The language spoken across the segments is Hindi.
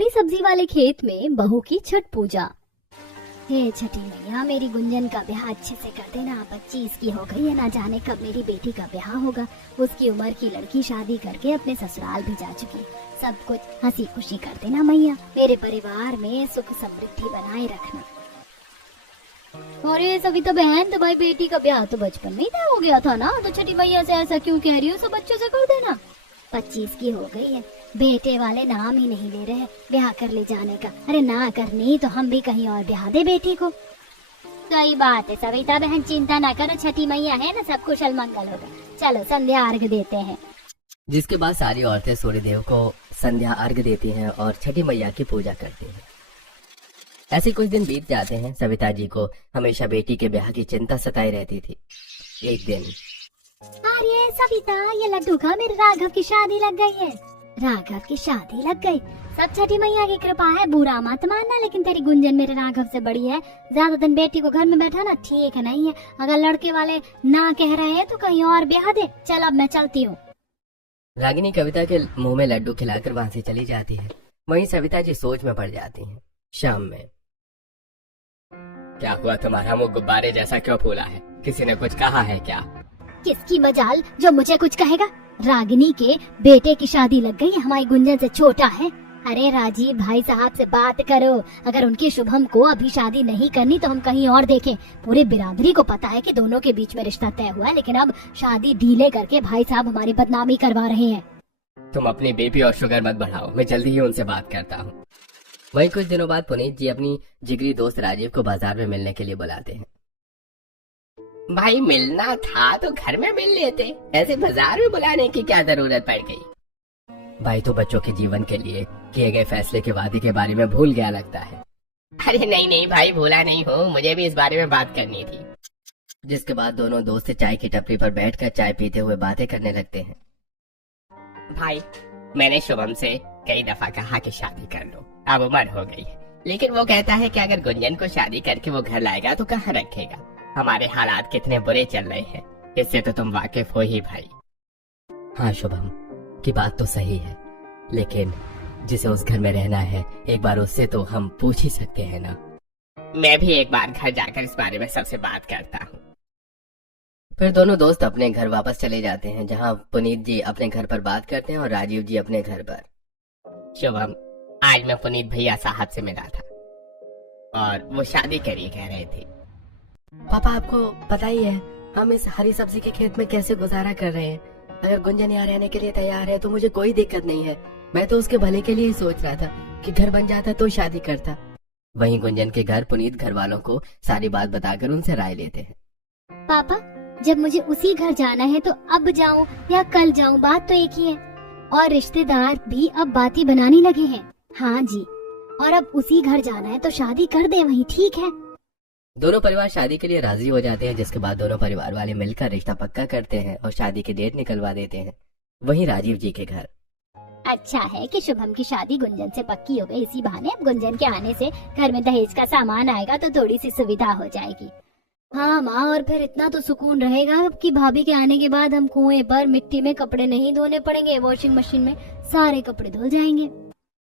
हरी सब्जी वाले खेत में बहू की छठ पूजा। हे छठी मैया, मेरी गुंजन का ब्याह अच्छे से कर देना। 25 की हो गई है, ना जाने कब मेरी बेटी का ब्याह होगा। उसकी उम्र की लड़की शादी करके अपने ससुराल भी जा चुकी। सब कुछ हंसी खुशी कर देना मैया। मेरे परिवार में सुख समृद्धि बनाए रखना। अरे सविता बहन, तुम्हारी बेटी का ब्याह तो बचपन में ही तय हो गया था ना, तो छठी मैया से ऐसा क्यों कह रही हो? सब बच्चों से कर देना। 25 की हो गई है, बेटे वाले नाम ही नहीं ले रहे ब्याह कर ले जाने का। अरे ना करनी तो हम भी कहीं और ब्याह दे बेटी को। सही बात है सविता बहन, चिंता ना करो, छठी मैया है ना, सब कुशल मंगल होगा। चलो संध्या अर्घ देते हैं। जिसके बाद सारी औरतें सूर्यदेव को संध्या अर्घ देती हैं और छठी मैया की पूजा करती हैं। ऐसे कुछ दिन बीत जाते हैं। सविता जी को हमेशा बेटी के ब्याह की चिंता सताई रहती थी। एक दिन, अरे सविता, ये लड्डू का मेरे राघव की शादी लग गई है। राघव की शादी लग गई, सब छठी मैया की कृपा है, बुरा मत मानना। लेकिन तेरी गुंजन मेरे राघव से बड़ी है, ज्यादा दिन बेटी को घर में बैठाना ठीक नहीं है। अगर लड़के वाले ना कह रहे हैं तो कहीं और ब्याह दे। चल अब मैं चलती हूँ। रागिनी कविता के मुंह में लड्डू खिलाकर वहां से चली जाती है। वहीं सविता जी सोच में पड़ जाती हैं। शाम में, क्या हुआ, तुम्हारा मुंह गुब्बारे जैसा क्यों फूला है? किसी ने कुछ कहा है क्या? किसकी मजाल जो मुझे कुछ कहेगा। रागिनी के बेटे की शादी लग गई, हमारी गुंजन से छोटा है। अरे राजीव भाई साहब से बात करो, अगर उनके शुभम को अभी शादी नहीं करनी तो हम कहीं और देखें। पूरे बिरादरी को पता है कि दोनों के बीच में रिश्ता तय हुआ है, लेकिन अब शादी डीले करके भाई साहब हमारी बदनामी करवा रहे हैं। तुम अपनी बीपी और शुगर मत बढ़ाओ, मैं जल्दी ही उनसे बात करता हूँ। वहीं कुछ दिनों बाद पुनीत जी अपनी जिगरी दोस्त राजीव को बाजार में मिलने के लिए बुलाते हैं। भाई मिलना था तो घर में मिल लेते, ऐसे बाजार में बुलाने की क्या जरूरत पड़ गई? भाई तो बच्चों के जीवन के लिए किए गए फैसले के वादे के बारे में भूल गया लगता है। अरे नहीं नहीं भाई, भूला नहीं हूँ, मुझे भी इस बारे में बात करनी थी। जिसके बाद दोनों दोस्त चाय की टपरी पर बैठकर चाय पीते हुए बातें करने लगते हैं। भाई, मैंने शुभम से कई दफा कहा कि शादी कर लो, अब उम्र हो गई है, लेकिन वो कहता है कि अगर गुंजन को शादी करके वो घर लाएगा तो कहाँ रखेगा? हमारे हालात कितने बुरे चल रहे हैं, इससे तो तुम वाकिफ हो ही भाई। हाँ शुभम की बात तो सही है, लेकिन जिसे उस घर में रहना है एक बार उससे तो हम पूछ ही सकते हैं ना। मैं भी एक बार घर जाकर इस बारे में सबसे बात करता हूँ। फिर दोनों दोस्त अपने घर वापस चले जाते हैं, जहाँ पुनीत जी अपने घर पर बात करते हैं और राजीव जी अपने घर पर। शुभम, आज मैं पुनीत भैया साहब से मिला था और वो शादी करिए कह रहे थे। पापा, आपको पता ही है हम इस हरी सब्जी के खेत में कैसे गुजारा कर रहे हैं। अगर गुंजन यहाँ रहने के लिए तैयार है तो मुझे कोई दिक्कत नहीं है। मैं तो उसके भले के लिए ही सोच रहा था कि घर बन जाता तो शादी करता। वहीं गुंजन के घर पुनीत घर वालों को सारी बात बताकर उनसे राय लेते हैं। पापा, जब मुझे उसी घर जाना है तो अब जाऊं या कल जाऊं, बात तो एक ही है। और रिश्तेदार भी अब बातें बनाने लगे हैं। हाँ जी, और अब उसी घर जाना है तो शादी कर दे वहीं, ठीक है। दोनों परिवार शादी के लिए राजी हो जाते हैं, जिसके बाद दोनों परिवार वाले मिलकर रिश्ता पक्का करते हैं और शादी की डेट निकलवा देते हैं। वहीं राजीव जी के घर। अच्छा है कि शुभम की शादी गुंजन से पक्की हो गई। इसी बहाने अब गुंजन के आने से घर में दहेज का सामान आएगा तो थोड़ी सी सुविधा हो जाएगी। हाँ माँ, और फिर इतना तो सुकून रहेगा कि भाभी के आने के बाद हम कुएं पर मिट्टी में कपड़े नहीं धोने पड़ेंगे, वॉशिंग मशीन में सारे कपड़े धुल जाएंगे।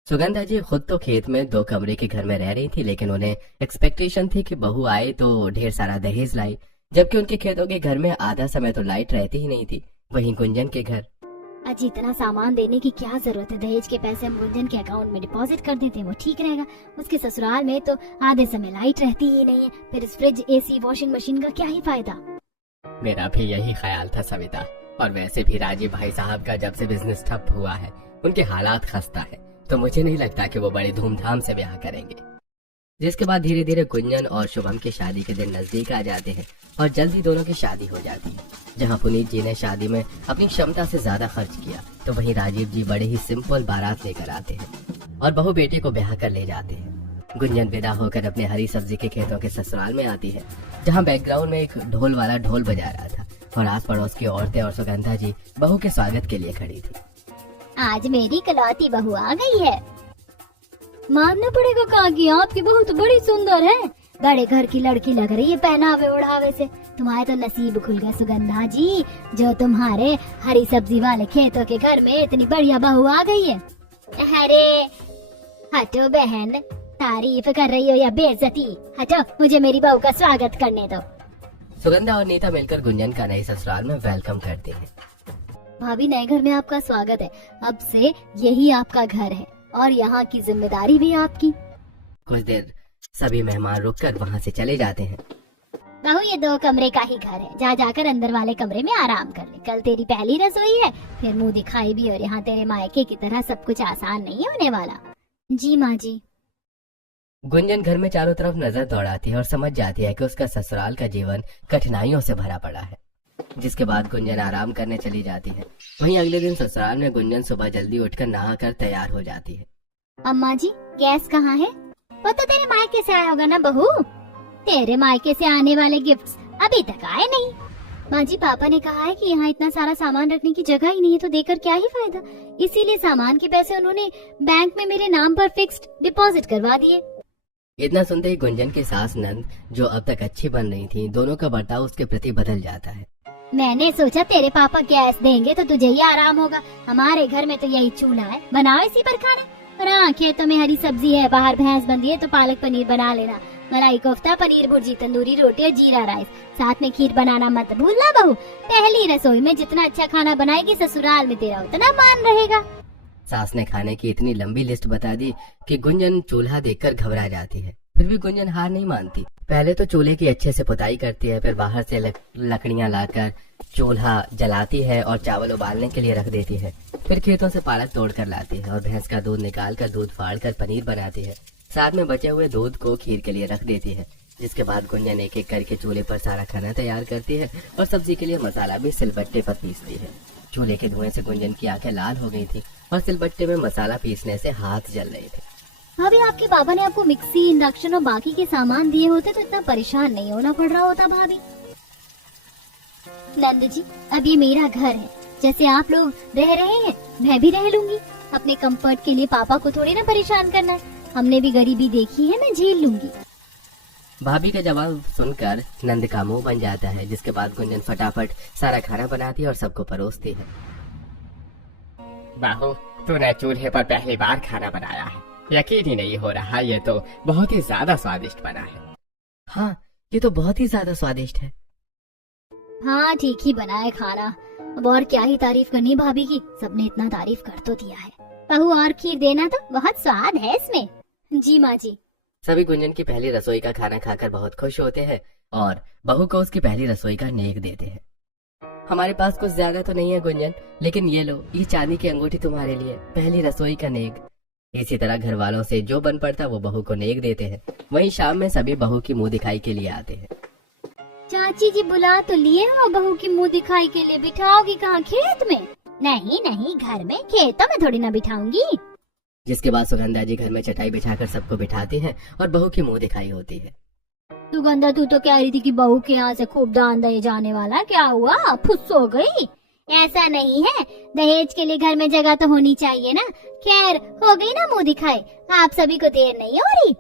सुगंधा जी खुद तो खेत में 2 कमरे के घर में रह रही थी, लेकिन उन्हें एक्सपेक्टेशन थी कि बहू आए तो ढेर सारा दहेज लाई, जबकि उनके खेतों के घर में आधा समय तो लाइट रहती ही नहीं थी। वहीं गुंजन के घर। अजी, इतना सामान देने की क्या जरूरत है? दहेज के पैसे हम गुंजन के अकाउंट में डिपॉजिट कर देते हैं, वो ठीक रहेगा। उसके ससुराल में तो आधे समय लाइट रहती ही नहीं है, फिर इस फ्रिज, एसी, वॉशिंग मशीन का क्या ही फायदा। मेरा भी यही ख्याल था सविता, और वैसे भी राजीव भाई साहब का जब से बिजनेस ठप हुआ है उनके हालात खस्ता है, तो मुझे नहीं लगता कि वो बड़े धूमधाम से ब्याह करेंगे। जिसके बाद धीरे धीरे गुंजन और शुभम की शादी के दिन नजदीक आ जाते हैं और जल्दी दोनों की शादी हो जाती है। जहां पुनीत जी ने शादी में अपनी क्षमता से ज्यादा खर्च किया, तो वहीं राजीव जी बड़े ही सिंपल बारात लेकर आते हैं और बहू बेटे को ब्याह कर ले जाते हैं। गुंजन विदा होकर अपने हरी सब्जी के खेतों के ससुराल में आती है, जहाँ बैकग्राउंड में एक ढोल वाला ढोल बजा रहा था और आस पड़ोस की औरतें और सुगंधा जी बहू के स्वागत के लिए खड़ी थी। आज मेरी कलौती बहू आ गई है। मानना पड़ेगा काकी, आपकी बहू तो बड़ी सुंदर है, बड़े घर की लड़की लग रही है पहनावे ओढ़ावे से। तुम्हारे तो नसीब खुल गए सुगंधा जी, जो तुम्हारे हरी सब्जी वाले खेतों के घर में इतनी बढ़िया बहू आ गई है। अरे हटो बहन, तारीफ कर रही हो या बेइज्जती? हटो, मुझे मेरी बहू का स्वागत करने दो। सुगंधा और नीता मिलकर गुंजन का नए ससुराल में वेलकम करते हैं। भाभी, नए घर में आपका स्वागत है। अब से यही आपका घर है और यहाँ की जिम्मेदारी भी आपकी। कुछ देर सभी मेहमान रुककर वहाँ से चले जाते हैं। बहू, ये 2 कमरे का ही घर है, जा जाकर अंदर वाले कमरे में आराम कर ले। कल तेरी पहली रसोई है, फिर मुंह दिखाई भी, और यहाँ तेरे मायके की तरह सब कुछ आसान नहीं होने वाला। जी माँ जी। गुंजन घर में चारों तरफ नजर दौड़ाती है और समझ जाती है कि उसका ससुराल का जीवन कठिनाइयों से भरा पड़ा है, जिसके बाद गुंजन आराम करने चली जाती है। वहीं अगले दिन ससुराल में गुंजन सुबह जल्दी उठकर नहाकर तैयार हो जाती है। अम्मा जी, गैस कहाँ है? वो तो तेरे मायके से आया होगा ना बहू। तेरे मायके से आने वाले गिफ्ट्स अभी तक आए नहीं। माँ जी, पापा ने कहा है कि यहाँ इतना सारा सामान रखने की जगह ही नहीं है, तो देकर क्या ही फायदा। इसीलिए सामान के पैसे उन्होंने बैंक में मेरे नाम पर फिक्स्ड डिपॉजिट करवा दिए। इतना सुनते ही गुंजन की सास नंद, जो अब तक अच्छी बन रही थी, दोनों का बर्ताव उसके प्रति बदल जाता है। मैंने सोचा तेरे पापा गैस देंगे तो तुझे ही आराम होगा। हमारे घर में तो यही चूल्हा है, बनाओ इसी पर खाना। और हाँ, खेतों में हरी सब्जी है, बाहर भैंस बंधी है, तो पालक पनीर बना लेना। मलाई कोफ्ता, पनीर भुर्जी, तंदूरी रोटी और जीरा राइस, साथ में खीर बनाना मत भूलना बहू। पहली रसोई में जितना अच्छा खाना बनाएगी, ससुराल में तेरा उतना मान रहेगा। सास ने खाने की इतनी लंबी लिस्ट बता दी कि गुंजन चूल्हा देखकर घबरा जाती है। फिर भी गुंजन हार नहीं मानती। पहले तो चूल्हे की अच्छे से पुताई करती है, फिर बाहर से लकड़ियां लाकर चूल्हा जलाती है और चावल उबालने के लिए रख देती है। फिर खेतों से पालक तोड़ कर लाती है और भैंस का दूध निकाल कर दूध फाड़ कर पनीर बनाती है। साथ में बचे हुए दूध को खीर के लिए रख देती है। जिसके बाद गुंजन एक एक करके चूल्हे पर सारा खाना तैयार करती है और सब्जी के लिए मसाला भी सिलबट्टे पर पीसती है। चूल्हे के धुएं से गुंजन की आंखें लाल हो गई थी और सिलबट्टे में मसाला पीसने से हाथ जल रहे थे। भाभी, आपके पापा ने आपको मिक्सी, इंडक्शन और बाकी के सामान दिए होते तो इतना परेशान नहीं होना पड़ रहा होता। भाभी, नंद जी, अब ये मेरा घर है। जैसे आप लोग रह रहे हैं, मैं भी रह लूंगी। अपने कंफर्ट के लिए पापा को थोड़ी ना परेशान करना है। हमने भी गरीबी देखी है, मैं झेल लूंगी। भाभी का जवाब सुनकर नंद का मुंह बन जाता है, जिसके बाद गुंजन फटाफट सारा खाना बनाती है और सबको परोसती है। बहू, तूने चूल्हे पर पहली बार खाना बनाया है। यकीन ही नहीं हो रहा, ये तो बहुत ही ज्यादा स्वादिष्ट बना है। हाँ, ये तो बहुत ही ज्यादा स्वादिष्ट है। हाँ, ठीक ही बना है खाना। अब और क्या ही तारीफ करनी भाभी की, सबने इतना तारीफ कर तो दिया है। बहू, और खीर देना, तो बहुत स्वाद है इसमें। जी माँ जी। सभी गुंजन की पहली रसोई का खाना खाकर बहुत खुश होते हैं और बहू को उसकी पहली रसोई का नेक देते हैं। हमारे पास कुछ ज्यादा तो नहीं है गुंजन, लेकिन ये लो, ये चांदी की अंगूठी तुम्हारे लिए, पहली रसोई का नेक। इसी तरह घर वालों से जो बन पड़ता वो बहू को नेक देते हैं। वहीं शाम में सभी बहू की मुंह दिखाई के लिए आते हैं। चाची जी, बुला तो लिए हो बहू की मुंह दिखाई के लिए। बिठाओगी कहाँ? खेत में? नहीं नहीं, घर में। खेतों में थोड़ी ना बिठाऊंगी। जिसके बाद सुगंधा जी घर में चटाई बिछाकर सबको बिठाती हैं और बहू की मुंह दिखाई होती है। सुगंधा, तू तो कह रही थी कि बहू के यहाँ से खूब दान दिए जाने वाला, क्या हुआ? फुस हो गई? ऐसा नहीं है, दहेज के लिए घर में जगह तो होनी चाहिए ना। खैर, हो गई ना मुंह दिखाई। आप सभी को देर नहीं हो रही?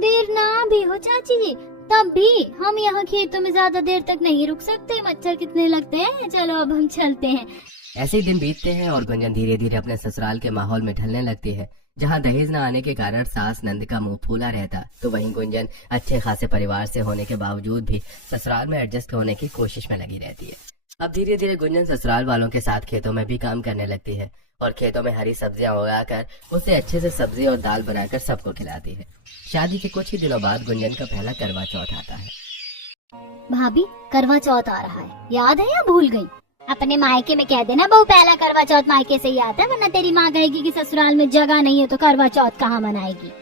देर ना भी हो चाची जी, तब भी हम यहाँ खेतों में ज्यादा देर तक नहीं रुक सकते। मच्छर कितने लगते हैं। चलो अब हम चलते हैं। ऐसे ही दिन बीतते हैं और गुंजन धीरे धीरे अपने ससुराल के माहौल में ढलने लगती है। जहाँ दहेज न आने के कारण सास नंद का मुंह फूला रहता, तो वहीं गुंजन अच्छे खासे परिवार से होने के बावजूद भी ससुराल में एडजस्ट होने की कोशिश में लगी रहती है। अब धीरे धीरे गुंजन ससुराल वालों के साथ खेतों में भी काम करने लगती है और खेतों में हरी सब्जियां उगाकर उसे अच्छे से सब्जी और दाल बनाकर सबको खिलाती है। शादी के कुछ ही दिनों बाद गुंजन का पहला करवा चौथ आता है। भाभी, करवा चौथ आ रहा है, याद है या भूल गई? अपने मायके में कह देना बहू, पहला करवा चौथ मायके से ही आता है, वरना तेरी माँ कहेगी कि ससुराल में जगह नहीं है तो करवा चौथ कहाँ मनाएगी।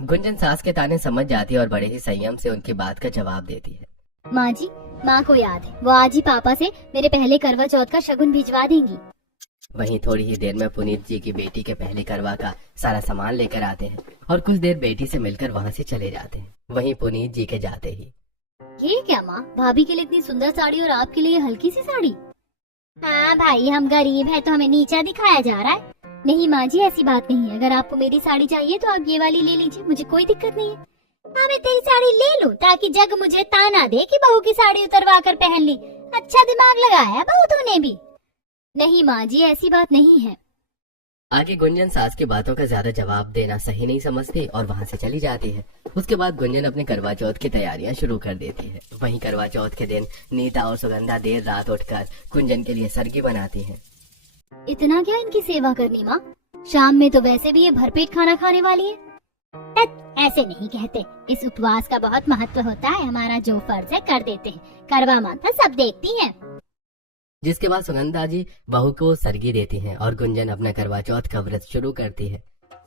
गुंजन सास के ताने समझ जाती है और बड़े ही संयम से उनकी बात का जवाब देती है। माँ जी, माँ को याद है, वो आज ही पापा से मेरे पहले करवा चौथ का शगुन भिजवा देंगी। वहीं थोड़ी ही देर में पुनीत जी की बेटी के पहले करवा का सारा सामान लेकर आते हैं और कुछ देर बेटी से मिलकर वहाँ से चले जाते हैं। वहीं पुनीत जी के जाते ही, ये क्या माँ, भाभी के लिए इतनी सुंदर साड़ी और आपके लिए हल्की सी साड़ी? हाँ भाई, हम गरीब हैं तो हमें नीचा दिखाया जा रहा है। नहीं माँ जी, ऐसी बात नहीं है। अगर आपको मेरी साड़ी चाहिए तो आप ये वाली ले लीजिए, मुझे कोई दिक्कत नहीं है। हाँ, मैं तेरी साड़ी ले लूं ताकि जग मुझे ताना दे कि बहू की साड़ी उतरवा कर पहन ली। अच्छा दिमाग लगाया बहू तूने भी। नहीं माँ जी, ऐसी बात नहीं है। आगे गुंजन सास की बातों का ज्यादा जवाब देना सही नहीं समझती और वहां से चली जाती है। उसके बाद गुंजन अपने करवा चौथ की तैयारियां शुरू कर देती है। वहीं करवा चौथ के दिन नीता और सुगंधा देर रात उठकर गुंजन के लिए सरगी बनाती हैं। इतना क्या इनकी सेवा करनी माँ? शाम में तो वैसे भी ये भरपेट खाना खाने वाली है। ऐसे नहीं कहते, इस उपवास का बहुत महत्व होता है। हमारा जो फर्ज है कर देते हैं, करवा माता सब देखती है। जिसके बाद सुगंधा जी बहू को सरगी देती हैं और गुंजन अपना करवा चौथ का व्रत शुरू करती है।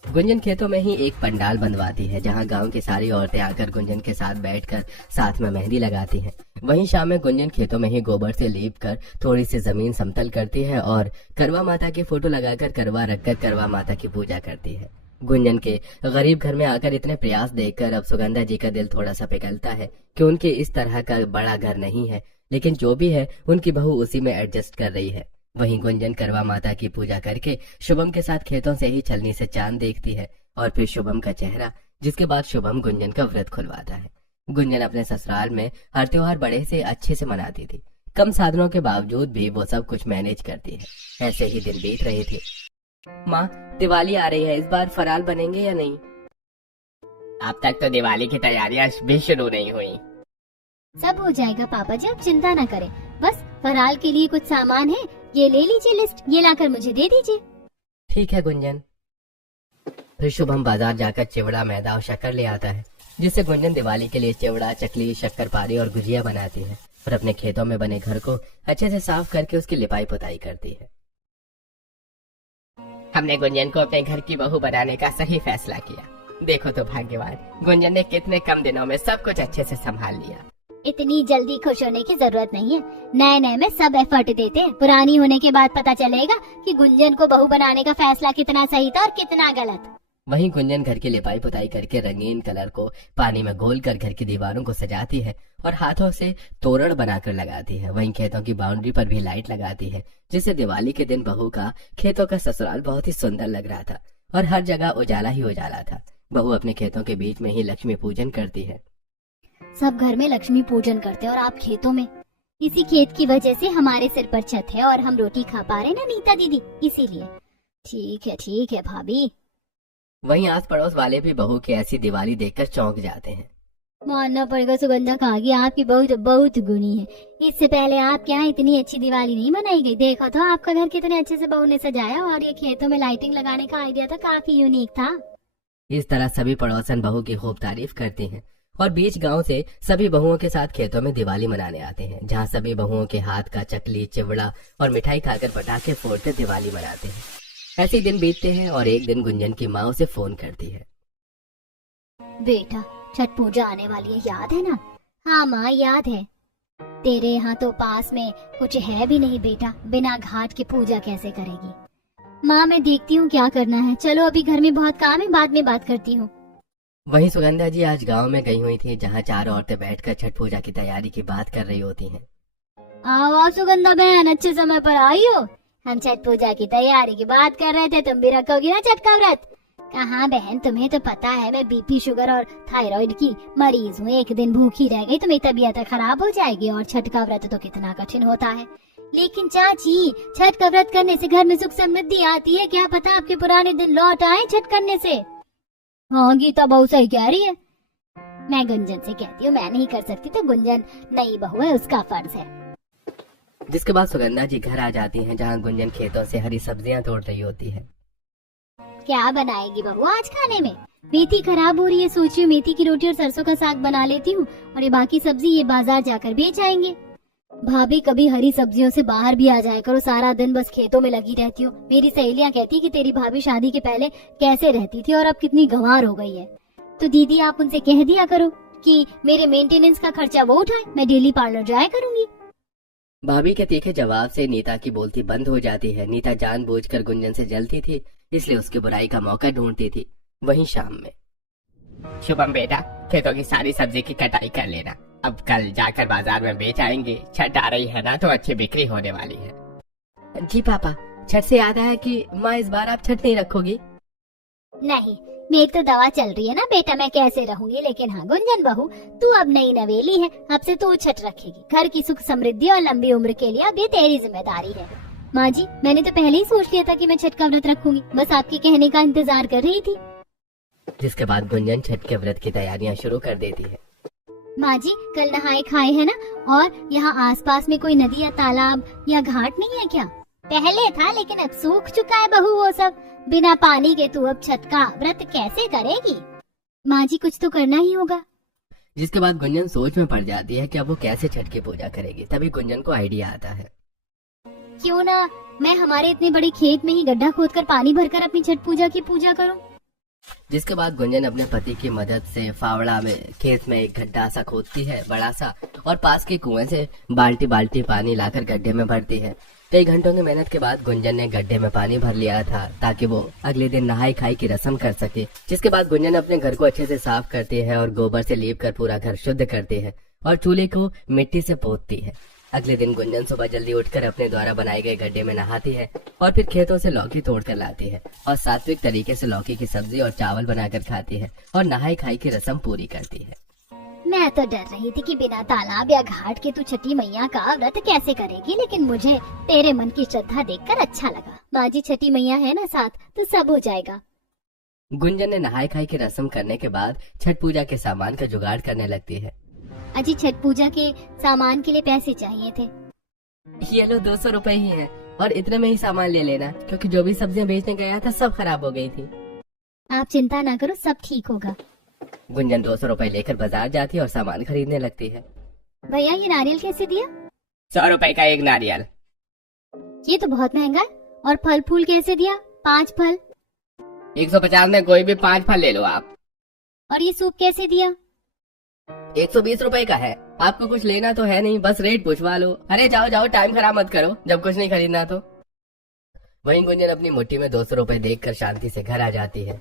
गुंजन खेतों में ही एक पंडाल बनवाती है जहां गांव की सारी औरतें आकर गुंजन के साथ बैठकर साथ में मेहंदी लगाती हैं। वहीं शाम में गुंजन खेतों में ही गोबर से लीप कर थोड़ी सी जमीन समतल करती है और करवा माता की फोटो लगाकर करवा रखकर करवा माता की पूजा करती है। गुंजन के गरीब घर में आकर इतने प्रयास देखकर अब सुगंधा जी का दिल थोड़ा सा पिघलता है कि उनके इस तरह का बड़ा घर नहीं है, लेकिन जो भी है उनकी बहू उसी में एडजस्ट कर रही है। वहीं गुंजन करवा माता की पूजा करके शुभम के साथ खेतों से ही छलनी से चांद देखती है और फिर शुभम का चेहरा, जिसके बाद शुभम गुंजन का व्रत खुलवाता है। गुंजन अपने ससुराल में हर त्योहार बड़े से अच्छे से मनाती थी। कम साधनों के बावजूद भी वो सब कुछ मैनेज करती है। ऐसे ही दिन बीत रहे थे। माँ, दिवाली आ रही है, इस बार फराल बनेंगे या नहीं? अब तक तो दिवाली की तैयारियां भी शुरू नहीं हुई। सब हो जाएगा पापा जी, आप चिंता न करें। बस फराल के लिए कुछ सामान है, ये ले लीजिए लिस्ट, ये लाकर मुझे दे दीजिए। ठीक है गुंजन। फिर शुभम बाजार जाकर चिवड़ा, मैदा और शक्कर ले आता है, जिससे गुंजन दिवाली के लिए चिवड़ा, चकली, शक्करपारी और गुजिया बनाती है और अपने खेतों में बने घर को अच्छे से साफ करके उसकी लिपाई पुताई करती है। हमने गुंजन को अपने घर की बहू बनाने का सही फैसला किया। देखो तो भाग्यवान, गुंजन ने कितने कम दिनों में सब कुछ अच्छे से संभाल लिया। इतनी जल्दी खुश होने की जरूरत नहीं है। नए नए में सब एफर्ट देते हैं, पुरानी होने के बाद पता चलेगा कि गुंजन को बहू बनाने का फैसला कितना सही था और कितना गलत। वहीं गुंजन घर की लिपाई पुताई करके रंगीन कलर को पानी में घोलकर घर की दीवारों को सजाती है और हाथों से तोरण बनाकर लगाती है। वहीं खेतों की बाउंड्री पर भी लाइट लगाती है, जिससे दिवाली के दिन बहू का खेतों का ससुराल बहुत ही सुंदर लग रहा था और हर जगह उजाला ही उजाला था। बहू अपने खेतों के बीच में ही लक्ष्मी पूजन करती है। सब घर में लक्ष्मी पूजन करते हैं और आप खेतों में। इसी खेत की वजह से हमारे सिर पर छत है और हम रोटी खा पा रहे ना नीता दीदी, इसीलिए। ठीक है भाभी। वहीं आस पड़ोस वाले भी बहू की ऐसी दिवाली देखकर चौंक जाते हैं। मानना पड़ेगा सुगंधा काकी, आपकी बहू तो बहुत गुणी है। इससे पहले आपके यहाँ इतनी अच्छी दिवाली नहीं मनाई गई। देखो तो आपका घर कितने अच्छे से बहू ने सजाया और ये खेतों में लाइटिंग लगाने का आइडिया तो काफी यूनिक था। इस तरह सभी पड़ोसन बहू की खूब तारीफ करती हैं और बीच गांव से सभी बहुओं के साथ खेतों में दिवाली मनाने आते हैं, जहां सभी बहुओं के हाथ का चकली, चिवड़ा और मिठाई खाकर पटाखे फोड़ते दिवाली मनाते हैं। ऐसे ही दिन बीतते हैं और एक दिन गुंजन की माँ उसे फोन करती है। बेटा, छठ पूजा आने वाली है, याद है ना? हाँ माँ, याद है। तेरे यहाँ तो पास में कुछ है भी नहीं बेटा, बिना घाट के पूजा कैसे करेगी? माँ मैं देखती हूँ क्या करना है, चलो अभी घर में बहुत काम है, बाद में बात करती हूँ। वहीं सुगंधा जी आज गांव में गई हुई थी, जहां चारों औरतें बैठकर छठ पूजा की तैयारी की बात कर रही होती हैं। आओ सुगंधा बहन, अच्छे समय पर आई हो। हम छठ पूजा की तैयारी की बात कर रहे थे, तुम भी रखोगी ना छठ का व्रत? कहाँ बहन, तुम्हें तो पता है मैं बीपी, शुगर और थायराइड की मरीज हूँ। एक दिन भूखी रह गई तो मेरी तबीयत खराब हो जाएगी और छठ का व्रत तो कितना कठिन होता है। लेकिन चाची, छठ का व्रत करने से घर में सुख समृद्धि आती है, क्या पता आपके पुराने दिन लौट आए छठ करने से। हाँ गीता बहू सही कह रही है। मैं गुंजन से कहती हूँ, मैं नहीं कर सकती तो गुंजन नई बहू है, उसका फर्ज है। जिसके बाद सुगंधा जी घर आ जाती हैं, जहां गुंजन खेतों से हरी सब्जियां तोड़ रही होती है। क्या बनाएगी बहू आज खाने में? मेथी खराब हो रही है, सोची हूँ मेथी की रोटी और सरसों का साग बना लेती हूँ और ये बाकी सब्जी ये बाजार जाकर बेच आएंगे। भाभी कभी हरी सब्जियों से बाहर भी आ जाया करो, सारा दिन बस खेतों में लगी रहती हो। मेरी सहेलियां कहती कि तेरी भाभी शादी के पहले कैसे रहती थी और अब कितनी गंवार हो गई है। तो दीदी आप उनसे कह दिया करो कि मेरे मेंटेनेंस का खर्चा वो उठाए, मैं डेली पार्लर जाया करूंगी। भाभी के तीखे जवाब से नीता की बोलती बंद हो जाती है। नीता जानबूझकर गुंजन से जलती थी, इसलिए उसकी बुराई का मौका ढूंढती थी। वहीं शाम में, शुभम बेटा, खेतों की सारी सब्जी की कटाई कर लेना, अब कल जाकर बाजार में बेच आएंगे। छठ आ रही है ना, तो अच्छी बिक्री होने वाली है। जी पापा, छठ से याद आया कि माँ इस बार आप छठ नहीं रखोगी? नहीं, मेरी तो दवा चल रही है ना बेटा, मैं कैसे रहूंगी। लेकिन हाँ गुंजन बहू, तू अब नई नवेली है, अब से तू छठ रखेगी। घर की सुख समृद्धि और लंबी उम्र के लिए अब ये तेरी जिम्मेदारी है। माँ जी, मैंने तो पहले ही सोच लिया था कि मैं छठ का व्रत रखूंगी, बस आपके कहने का इंतजार कर रही थी। जिसके बाद गुंजन छठ के व्रत की तैयारियां शुरू कर देती है। माँ जी, कल नहाए खाए है ना, और यहाँ आसपास में कोई नदी या तालाब या घाट नहीं है क्या? पहले था लेकिन अब सूख चुका है बहू वो सब। बिना पानी के तू अब छठ का व्रत कैसे करेगी? माँ जी, कुछ तो करना ही होगा। जिसके बाद गुंजन सोच में पड़ जाती है कि अब वो कैसे छठ की पूजा करेगी। तभी गुंजन को आइडिया आता है। क्यों ना मैं हमारे इतने बड़े खेत में ही गड्ढा खोदकर पानी भरकर अपनी छठ पूजा की पूजा करूं। जिसके बाद गुंजन अपने पति की मदद से फावड़ा में खेत में एक गड्ढा सा खोदती है बड़ा सा, और पास के कुएं से बाल्टी बाल्टी पानी लाकर गड्ढे में भरती है। कई घंटों की मेहनत के बाद गुंजन ने गड्ढे में पानी भर लिया था ताकि वो अगले दिन नहाई खाई की रस्म कर सके। जिसके बाद गुंजन अपने घर को अच्छे से साफ करती है और गोबर से लीप कर पूरा घर शुद्ध करती है और चूल्हे को मिट्टी से पोतती है। अगले दिन गुंजन सुबह जल्दी उठकर अपने द्वारा बनाए गए गड्ढे में नहाती है और फिर खेतों से लौकी तोड़ कर लाती है और सात्विक तरीके से लौकी की सब्जी और चावल बनाकर खाती है और नहाई खाई की रस्म पूरी करती है। मैं तो डर रही थी कि बिना तालाब या घाट के तू छठी मैया का व्रत कैसे करेगी, लेकिन मुझे तेरे मन की श्रद्धा देखकर अच्छा लगा। माँ जी, छठी मैया है ना साथ, तो सब हो जाएगा। गुंजन ने नहाई खाई की रस्म करने के बाद छठ पूजा के सामान का जुगाड़ करने लगती है। अजी, छठ पूजा के सामान के लिए पैसे चाहिए थे। ये लो 200 रुपए ही है और इतने में ही सामान ले लेना, क्योंकि जो भी सब्जियां बेचने गया था सब खराब हो गई थी। आप चिंता ना करो, सब ठीक होगा। गुंजन 200 रुपए लेकर बाजार जाती है और सामान खरीदने लगती है। भैया, ये नारियल कैसे दिया? 100 रुपए का एक नारियल। ये तो बहुत महंगा है। और फल फूल कैसे दिया? 5 फल। 150 में कोई भी 5 फल ले लो आप। और ये सूप कैसे दिया? 120 रुपए का है। आपको कुछ लेना तो है नहीं, बस रेट पूछवा लो। अरे जाओ जाओ, टाइम खराब मत करो जब कुछ नहीं खरीदना तो। वहीं गुंजन अपनी मुट्ठी में 200 रुपए देखकर शांति से घर आ जाती है।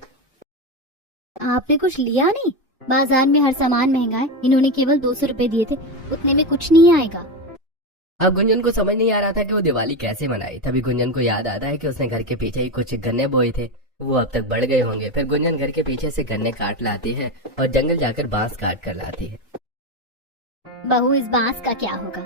आपने कुछ लिया नहीं? बाजार में हर सामान महंगा है, इन्होंने केवल 200 रुपए दिए थे, उतने में कुछ नहीं आएगा। अब गुंजन को समझ नहीं आ रहा था कि वो दिवाली कैसे मनाई। तभी गुंजन को याद आता है कि उसने घर के पीछे ही कुछ गन्ने बोए थे, वो अब तक बढ़ गए होंगे। फिर गुंजन घर के पीछे से गन्ने काट लाती है और जंगल जाकर बांस काट कर लाती है। बहू, इस बांस का क्या होगा?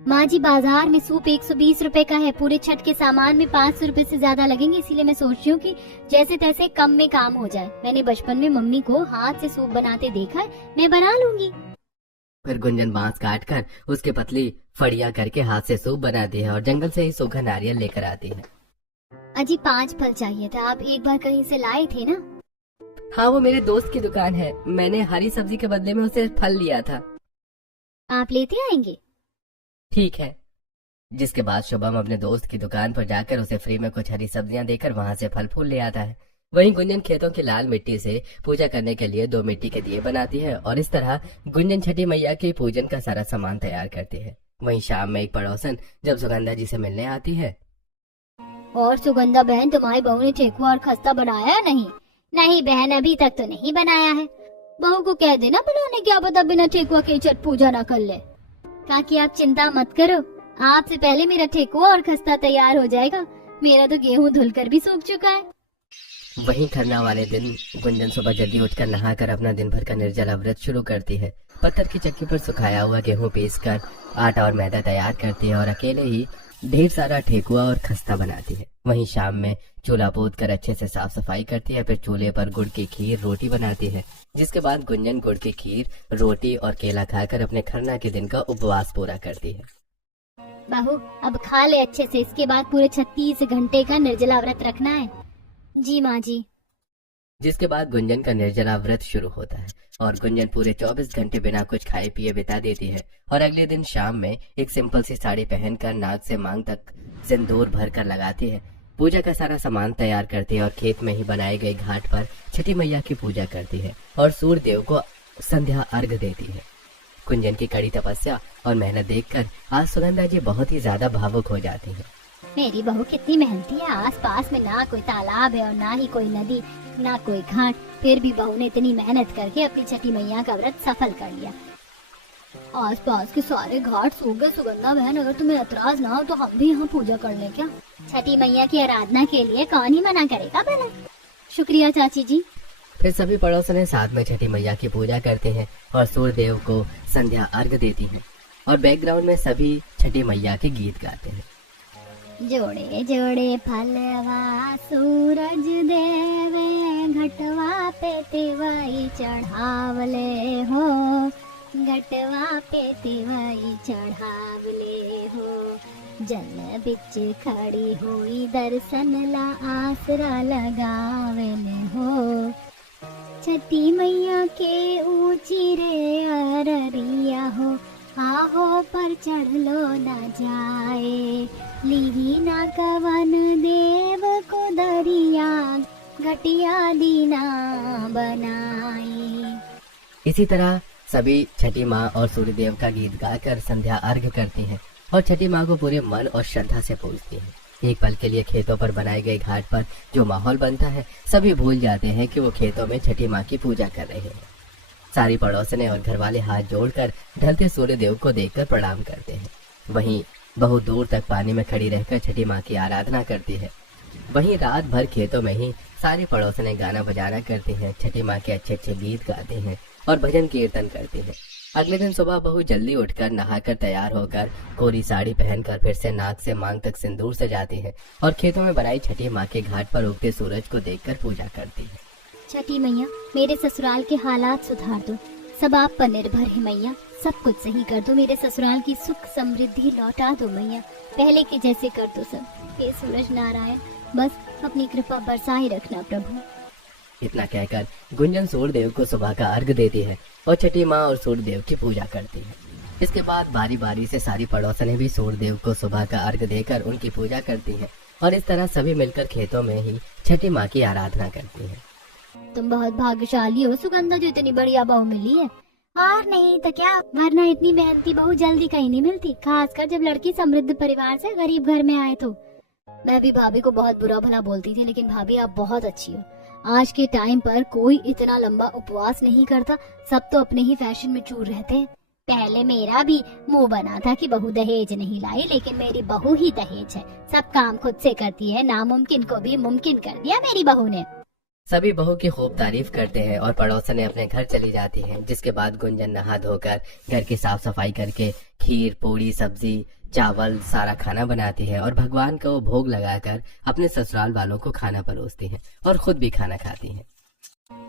माँ जी, बाजार में सूप 120 रुपए का है, पूरे छठ के सामान में 500 रुपए से ज्यादा लगेंगे, इसीलिए मैं सोच रही हूँ कि जैसे तैसे कम में काम हो जाए। मैंने बचपन में मम्मी को हाथ से सूप बनाते देखा है, मैं बना लूंगी। फिर गुंजन बांस काट कर उसके पतली फड़िया करके हाथ से सूप बनाती है और जंगल से ही सूखा नारियल लेकर आती है। अजी, 5 फल चाहिए था, आप एक बार कहीं से लाए थे ना? हाँ, वो मेरे दोस्त की दुकान है, मैंने हरी सब्जी के बदले में उसे फल लिया था। आप लेते आएंगे? ठीक है। जिसके बाद शुभम अपने दोस्त की दुकान पर जाकर उसे फ्री में कुछ हरी सब्जियां देकर वहां से फल फूल ले आता है। वहीं गुंजन खेतों की लाल मिट्टी से पूजा करने के लिए 2 मिट्टी के दिए बनाती है और इस तरह गुंजन छठी मैया के पूजन का सारा सामान तैयार करती है। वहीं शाम में एक पड़ोसन जब सुगंधा जी से मिलने आती है। और सुगंधा बहन, तुम्हारी बहू ने ठेकुआ और खस्ता बनाया है? नहीं नहीं बहन, अभी तक तो नहीं बनाया है। बहू को कह देना बनाने, क्या पता बिना ठेकुआ के छठ पूजा न कर ले। काकी, आप चिंता मत करो, आपसे पहले मेरा ठेकुआ और खस्ता तैयार हो जाएगा। मेरा तो गेहूं धुलकर भी सूख चुका है। वहीं खरना वाले दिन गुंजन सुबह जल्दी उठकर नहाकर अपना दिन भर का निर्जला व्रत शुरू करती है। पत्थर की चक्की पर सुखाया हुआ गेहूं पीसकर आटा और मैदा तैयार करती है और अकेले ही ढेर सारा ठेकुआ और खस्ता बनाती है। वहीं शाम में चूल्हा पोत कर अच्छे से साफ सफाई करती है। फिर चूल्हे पर गुड़ की खीर रोटी बनाती है। जिसके बाद गुंजन गुड़ की खीर रोटी और केला खाकर अपने खरना के दिन का उपवास पूरा करती है। बहू, अब खा ले अच्छे से, इसके बाद पूरे 36 घंटे का निर्जला व्रत रखना है। जी माँ जी। जिसके बाद गुंजन का निर्जला व्रत शुरू होता है और गुंजन पूरे 24 घंटे बिना कुछ खाए पिए बिता देती है और अगले दिन शाम में एक सिंपल सी साड़ी पहनकर नाक से मांग तक सिंदूर भर कर लगाती है। पूजा का सारा सामान तैयार करती है और खेत में ही बनाए गए घाट पर छठी मैया की पूजा करती है और सूर्य देव को संध्या अर्घ देती है। गुंजन की कड़ी तपस्या और मेहनत देखकर आज सुगंधा जी बहुत ही ज्यादा भावुक हो जाती है। मेरी बहू कितनी मेहनती है, आस पास में ना कोई तालाब है और ना ही कोई नदी, ना कोई घाट, फिर भी बहू ने इतनी मेहनत करके अपनी छठी मैया का व्रत सफल कर लिया। आस पास के सारे घाट सूख गए। सुगंधा बहन, अगर तुम्हें एतराज ना हो तो हम भी यहाँ पूजा कर लें क्या? छठी मैया की आराधना के लिए कौन ही मना करेगा भला। शुक्रिया चाची जी। फिर सभी पड़ोसन साथ में छठी मैया की पूजा करते हैं और सूर्य देव को संध्या अर्घ देती हैं और बैकग्राउंड में सभी छठी मैया के गीत गाते हैं। जोड़े जोड़े फलवा सूरज देवे, घटवा पे तिवाई चढ़ावले हो, घटवा पे तिवाई चढ़ावले हो। जल बिच खड़ी हुई दर्शन ला आसरा लगावले हो। छठी मैया के ऊंची रे अररिया हो, आहो पर चढ़ लो न जाए, लीही ना कवन देव को दरिया, घटिया दीना बनाई। इसी तरह सभी छठी माँ और सूर्यदेव का गीत गाकर संध्या अर्घ करती हैं और छठी माँ को पूरे मन और श्रद्धा से पूजती हैं। एक पल के लिए खेतों पर बनाए गए घाट पर जो माहौल बनता है, सभी भूल जाते हैं कि वो खेतों में छठी माँ की पूजा कर रहे हैं। सारी पड़ोसने और घर वाले हाथ जोड़कर ढलते सूर्यदेव को देखकर प्रणाम करते हैं। वहीं बहुत दूर तक पानी में खड़ी रहकर छठी माँ की आराधना करती है। वहीं रात भर खेतों में ही सारी पड़ोसने गाना बजाना करती हैं, छठी माँ के अच्छे अच्छे गीत गाते हैं और भजन कीर्तन करती हैं। अगले दिन सुबह बहुत जल्दी उठकर नहाकर तैयार होकर कोरी साड़ी पहनकर फिर से नाक से मांग तक सिंदूर सजाती हैं और खेतों में बनाई छठी माँ के घाट पर उगते सूरज को देखकर पूजा करती है। छठी मैया मेरे ससुराल के हालात सुधार दो, सब आप पर निर्भर है मैया, सब कुछ सही कर दो, मेरे ससुराल की सुख समृद्धि लौटा दो मैया, पहले के जैसे कर दो सब। हे सूरज नारायण, बस अपनी कृपा बरसाए रखना प्रभु। इतना कहकर गुंजन सूर्यदेव को सुबह का अर्घ देती है और छठी माँ और सूर्यदेव की पूजा करती है। इसके बाद बारी बारी से सारी पड़ोसनें भी सूर्यदेव को सुबह का अर्घ देकर उनकी पूजा करती हैं और इस तरह सभी मिलकर खेतों में ही छठी माँ की आराधना करती हैं। तुम बहुत भाग्यशाली हो सुगंधा, जो इतनी बढ़िया बहू मिली है। और नहीं तो क्या, वरना इतनी मेहनती बहू जल्दी कहीं नहीं मिलती, खासकर जब लड़की समृद्ध परिवार से गरीब घर में आए तो। मैं भी भाभी को बहुत बुरा भला बोलती थी, लेकिन भाभी आप बहुत अच्छी हो। आज के टाइम पर कोई इतना लंबा उपवास नहीं करता, सब तो अपने ही फैशन में चूर रहते हैं। पहले मेरा भी मुंह बना था कि बहू दहेज नहीं लाई, लेकिन मेरी बहू ही दहेज है, सब काम खुद से करती है, नामुमकिन को भी मुमकिन कर दिया मेरी बहू ने। सभी बहू की खूब तारीफ करते हैं और पड़ोसने अपने घर चली जाती हैं, जिसके बाद गुंजन नहा धोकर घर की साफ सफाई करके खीर पूड़ी सब्जी चावल सारा खाना बनाती है और भगवान को भोग लगाकर अपने ससुराल वालों को खाना परोसती है और खुद भी खाना खाती है।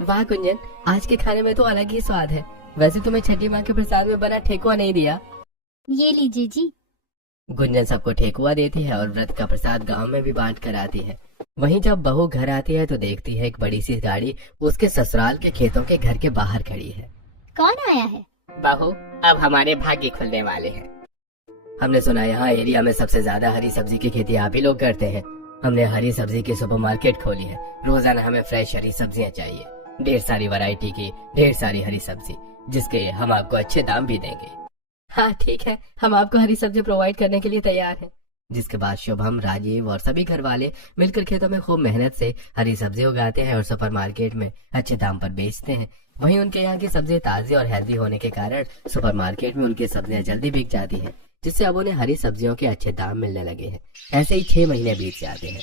वाह गुंजन, आज के खाने में तो अलग ही स्वाद है। वैसे तुम्हें छठी माँ के प्रसाद में बना ठेकुआ नहीं दिया? ये लीजिए जी। गुंजन सबको ठेकुआ देती है और व्रत का प्रसाद गांव में भी बांट कर आती है। वहीं जब बहू घर आती है तो देखती है एक बड़ी सी गाड़ी उसके ससुराल के खेतों के घर के बाहर खड़ी है। कौन आया है? बहू, अब हमारे भाग्य खुलने वाले हैं। हमने सुना यहाँ एरिया में सबसे ज्यादा हरी सब्जी की खेती आप ही लोग करते हैं। हमने हरी सब्जी की सुपरमार्केट खोली है, रोजाना हमें फ्रेश हरी सब्जियाँ चाहिए, ढेर सारी वैरायटी की ढेर सारी हरी सब्जी, जिसके हम आपको अच्छे दाम भी देंगे। हाँ ठीक है, हम आपको हरी सब्जी प्रोवाइड करने के लिए तैयार हैं। जिसके बाद शुभम, राजीव और सभी घर वाले मिलकर खेतों में खूब मेहनत से हरी सब्जी उगाते हैं और सुपरमार्केट में अच्छे दाम पर बेचते हैं। वहीं उनके यहाँ की सब्जी ताजी और हेल्दी होने के कारण सुपरमार्केट में उनकी सब्जियां जल्दी बिक जाती हैं, जिससे अब उन्हें हरी सब्जियों के अच्छे दाम मिलने लगे हैं। ऐसे ही 6 महीने बीत जाते हैं।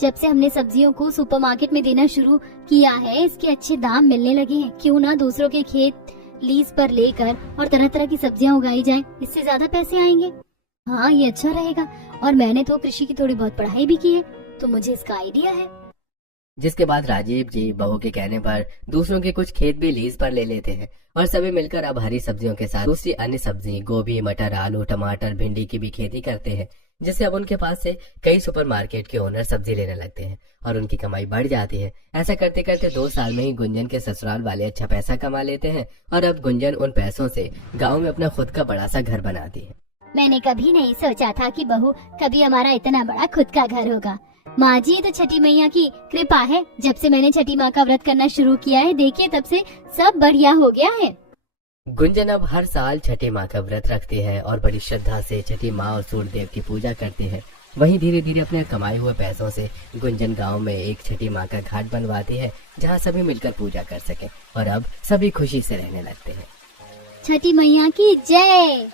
जब से हमने सब्जियों को सुपरमार्केट में देना शुरू किया है, इसके अच्छे दाम मिलने लगे हैं। क्यों ना दूसरों के खेत लीज पर लेकर और तरह तरह की सब्जियां उगाई जाएं, इससे ज्यादा पैसे आएंगे। हाँ, ये अच्छा रहेगा। और मैंने तो कृषि की थोड़ी बहुत पढ़ाई भी की है, तो मुझे इसका आइडिया है। जिसके बाद राजीव जी बहू के कहने पर दूसरों के कुछ खेत भी लीज पर ले लेते हैं और सभी मिलकर अब हरी सब्जियों के साथ दूसरी अन्य सब्जी गोभी, मटर, आलू, टमाटर, भिंडी की भी खेती करते हैं, जिससे अब उनके पास से कई सुपरमार्केट के ओनर सब्जी लेने लगते हैं और उनकी कमाई बढ़ जाती है। ऐसा करते करते 2 साल में ही गुंजन के ससुराल वाले अच्छा पैसा कमा लेते हैं और अब गुंजन उन पैसों से गाँव में अपना खुद का बड़ा सा घर बनाती है। मैंने कभी नहीं सोचा था कि बहू कभी हमारा इतना बड़ा खुद का घर होगा। माँ जी, तो छठी मैया की कृपा है। जब से मैंने छठी माँ का व्रत करना शुरू किया है, देखिए तब से सब बढ़िया हो गया है। गुंजन अब हर साल छठी माँ का व्रत रखती है और बड़ी श्रद्धा से छठी माँ और सूर्यदेव की पूजा करती है। वहीं धीरे धीरे अपने कमाए हुए पैसों से गुंजन गांव में एक छठी माँ का घाट बनवाती है, जहाँ सभी मिलकर पूजा कर सके और अब सभी खुशी से रहने लगते हैं। छठी मैया की जय।